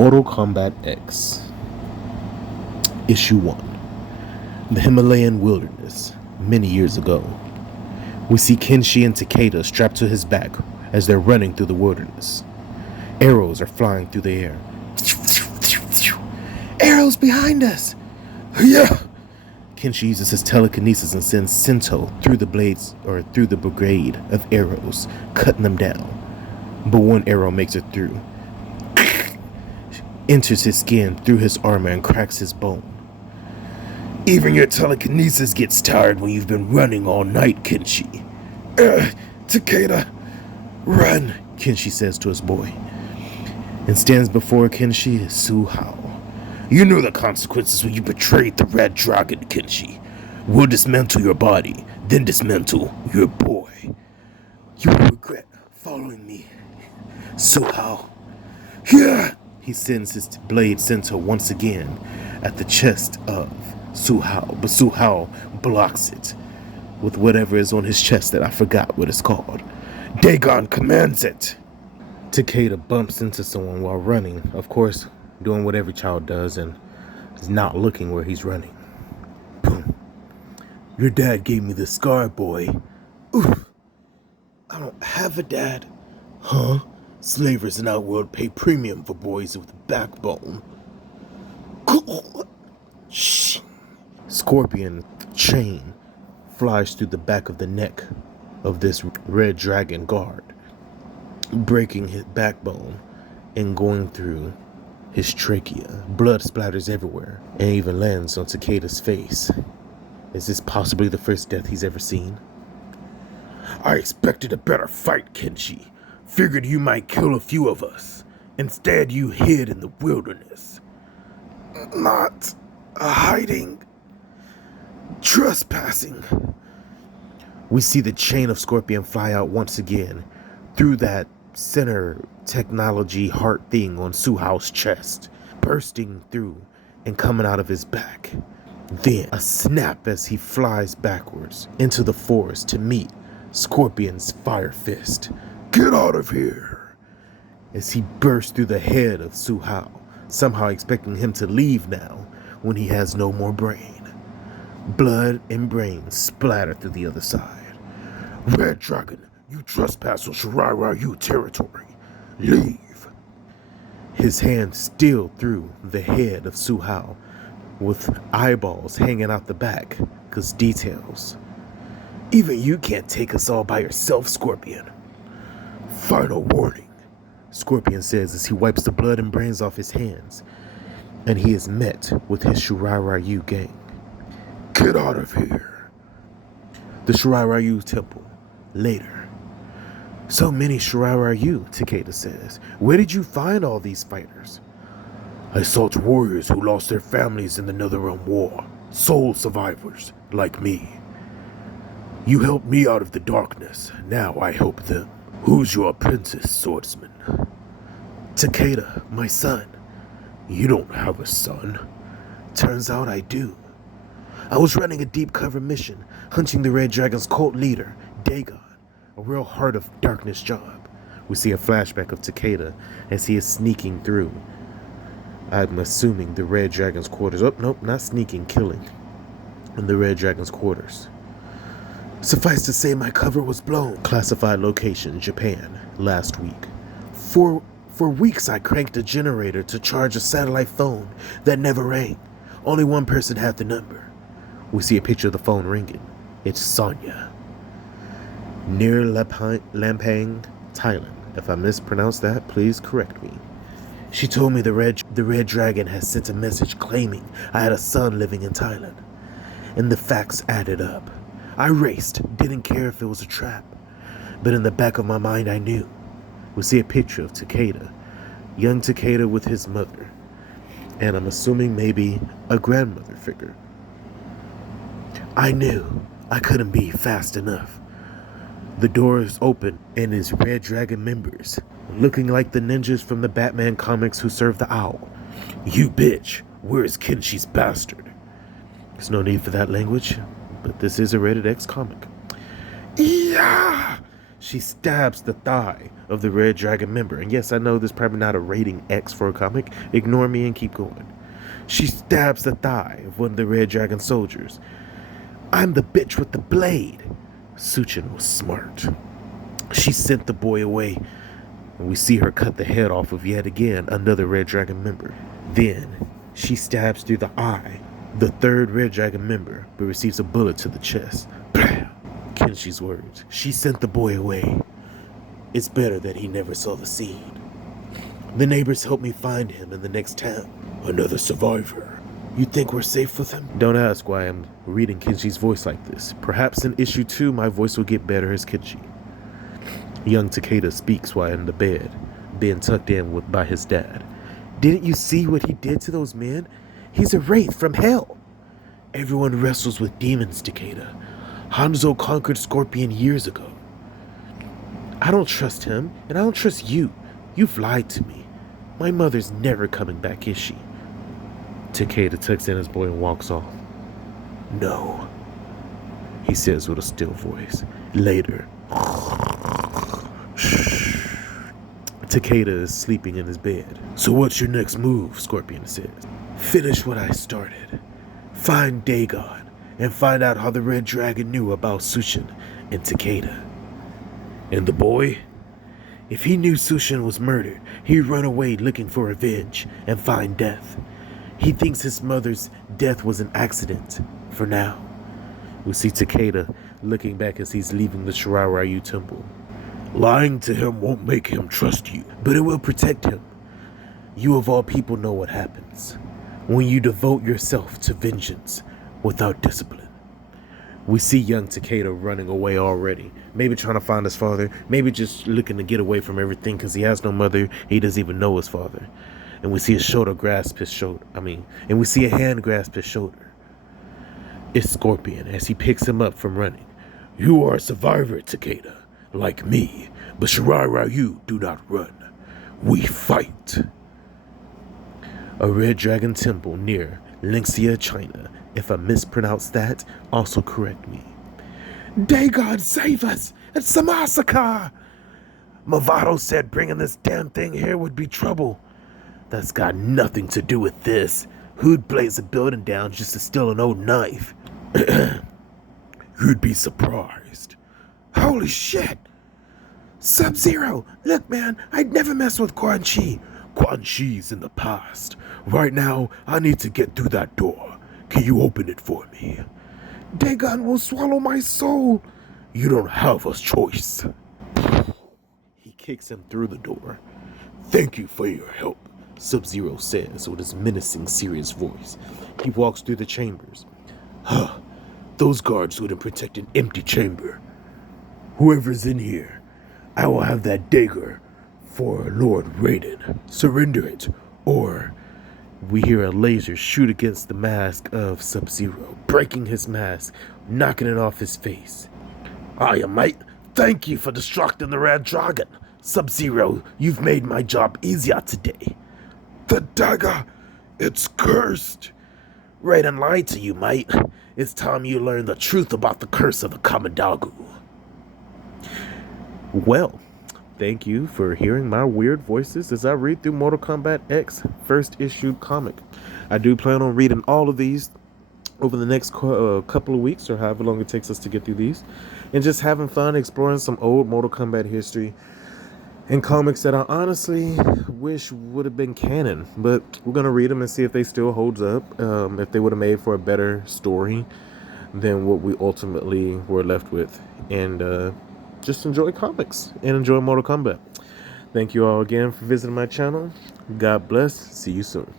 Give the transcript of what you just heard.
Mortal Kombat X, Issue 1. The Himalayan wilderness, many years ago. We see Kenshi and Takeda strapped to his back as they're running through the wilderness. Arrows are flying through the air. Arrows behind us! Yeah! Kenshi uses his telekinesis and sends Sento through the blades, or through the brigade of arrows, cutting them down. But one arrow makes it through. Enters his skin through his armor and cracks his bone. Even your telekinesis gets tired when you've been running all night, Kenshi. Takeda, run, Kenshi says to his boy. And stands before Kenshi is Su-Hao. You knew the consequences when you betrayed the Red Dragon, Kenshi. We'll dismantle your body, then dismantle your boy. You will regret following me, Su-Hao. Yeah! He sends his blade center once again at the chest of Su-Hao, but Su-Hao blocks it with whatever is on his chest that I forgot what it's called. Dagon commands it! Takeda bumps into someone while running, of course, doing what every child does and is not looking where he's running. Boom. Your dad gave me the scar, boy. Oof. I don't have a dad. Huh? Slavers in our world pay premium for boys with a backbone. Shh. Scorpion chain flies through the back of the neck of this red dragon guard, breaking his backbone and going through his trachea. Blood splatters everywhere and even lands on Takeda's face. Is this possibly the first death he's ever seen? I expected a better fight, Kenshi. Figured you might kill a few of us. Instead, you hid in the wilderness. Not hiding. Trespassing. We see the chain of Scorpion fly out once again through that center technology heart thing on Su-Hao's chest, bursting through and coming out of his back. Then a snap as he flies backwards into the forest to meet Scorpion's fire fist. Get out of here! As he bursts through the head of Su-Hao, somehow expecting him to leave now when he has no more brain. Blood and brains splatter through the other side. Red Dragon, you trespass on Shirai Ryu territory. Leave! His hand still through the head of Su-Hao, with eyeballs hanging out the back, 'cause details. Even you can't take us all by yourself, Scorpion. Final warning, Scorpion says as he wipes the blood and brains off his hands, and he is met with his Shirai Ryu gang. Get out of here. The Shirai Ryu temple, later. So many Shirai Ryu, Takeda says. Where did you find all these fighters? I sought warriors who lost their families in the Netherrealm War. Soul survivors, like me. You helped me out of the darkness. Now I help them. Who's your apprentice, swordsman? Takeda, my son. You don't have a son. Turns out I do. I was running a deep cover mission, hunting the Red Dragon's cult leader, Dagon. A real heart of darkness job. We see a flashback of Takeda as he is sneaking through. I'm assuming the Red Dragon's quarters. Oh, nope, not sneaking, killing. In the Red Dragon's quarters. Suffice to say, my cover was blown. Classified location, Japan, last week. For weeks, I cranked a generator to charge a satellite phone that never rang. Only one person had the number. We see a picture of the phone ringing. It's Sonia. Near Lampang, Thailand. If I mispronounced that, please correct me. She told me the Red Dragon has sent a message claiming I had a son living in Thailand. And the facts added up. I raced, didn't care if it was a trap. But in the back of my mind, I knew. We see a picture of Takeda. Young Takeda with his mother. And I'm assuming maybe a grandmother figure. I knew I couldn't be fast enough. The door is open and his Red Dragon members, looking like the ninjas from the Batman comics who serve the owl. You bitch, where's Kenshi's bastard? There's no need for that language, but this is a rated X comic. Yeah! She stabs the thigh of the Red Dragon member. And yes, I know this is probably not a rating X for a comic. Ignore me and keep going. She stabs the thigh of one of the Red Dragon soldiers. I'm the bitch with the blade. Suchin was smart. She sent the boy away, and we see her cut the head off of yet again another Red Dragon member. Then she stabs through the eye the third Red Dragon member, but receives a bullet to the chest. Kenshi's words. She sent the boy away. It's better that he never saw the scene. The neighbors helped me find him in the next town. Another survivor. You think we're safe with him? Don't ask why I'm reading Kenshi's voice like this. Perhaps in issue 2 my voice will get better as Kenshi. Young Takeda speaks while in the bed, being tucked in by his dad. Didn't you see what he did to those men? He's a wraith from hell. Everyone wrestles with demons, Takeda. Hanzo conquered Scorpion years ago. I don't trust him, and I don't trust you. You've lied to me. My mother's never coming back, is she? Takeda tucks in his boy and walks off. No, he says with a still voice. Later. Takeda is sleeping in his bed. So what's your next move? Scorpion says. Finish what I started. Find Dagon and find out how the Red Dragon knew about Sushin and Takeda. And the boy? If he knew Sushin was murdered, he'd run away looking for revenge and find death. He thinks his mother's death was an accident, for now. We see Takeda looking back as he's leaving the Shiraryu temple. Lying to him won't make him trust you, but it will protect him. You of all people know what happens when you devote yourself to vengeance without discipline. We see young Takeda running away already. Maybe trying to find his father. Maybe just looking to get away from everything because he has no mother. He doesn't even know his father. And we see a shoulder grasp his shoulder. And we see a hand grasp his shoulder. It's Scorpion as he picks him up from running. You are a survivor, Takeda, like me. But Shiraryu do not run. We fight. A Red Dragon temple near Linxia, China. If I mispronounce that, also correct me. Dagon, save us! It's a massacre! Movado said bringing this damn thing here would be trouble. That's got nothing to do with this. Who'd blaze a building down just to steal an old knife? You'd be surprised. Holy shit! Sub-Zero! Look, man, I'd never mess with Quan Chi. Quan Chi's in the past. Right now, I need to get through that door. Can you open it for me? Dagon will swallow my soul. You don't have a choice. He kicks him through the door. Thank you for your help, Sub-Zero says with his menacing, serious voice. He walks through the chambers. Those guards wouldn't protect an empty chamber. Whoever's in here, I will have that dagger for Lord Raiden. Surrender it, or... We hear a laser shoot against the mask of Sub-Zero, breaking his mask, knocking it off his face. Hiya, mate. Thank you for distracting the Red Dragon. Sub-Zero, you've made my job easier today. The dagger, it's cursed. Raiden lied to you, mate. It's time you learn the truth about the curse of the Kamidagu. Well, thank you for hearing my weird voices as I read through Mortal Kombat X first issue comic. I do plan on reading all of these over the next couple of weeks or however long it takes us to get through these. And just having fun exploring some old Mortal Kombat history and comics that I honestly wish would have been canon. But we're going to read them and see if they still holds up. If they would have made for a better story than what we ultimately were left with. And just enjoy comics and enjoy Mortal Kombat. Thank you all again for visiting my channel. God bless. See you soon.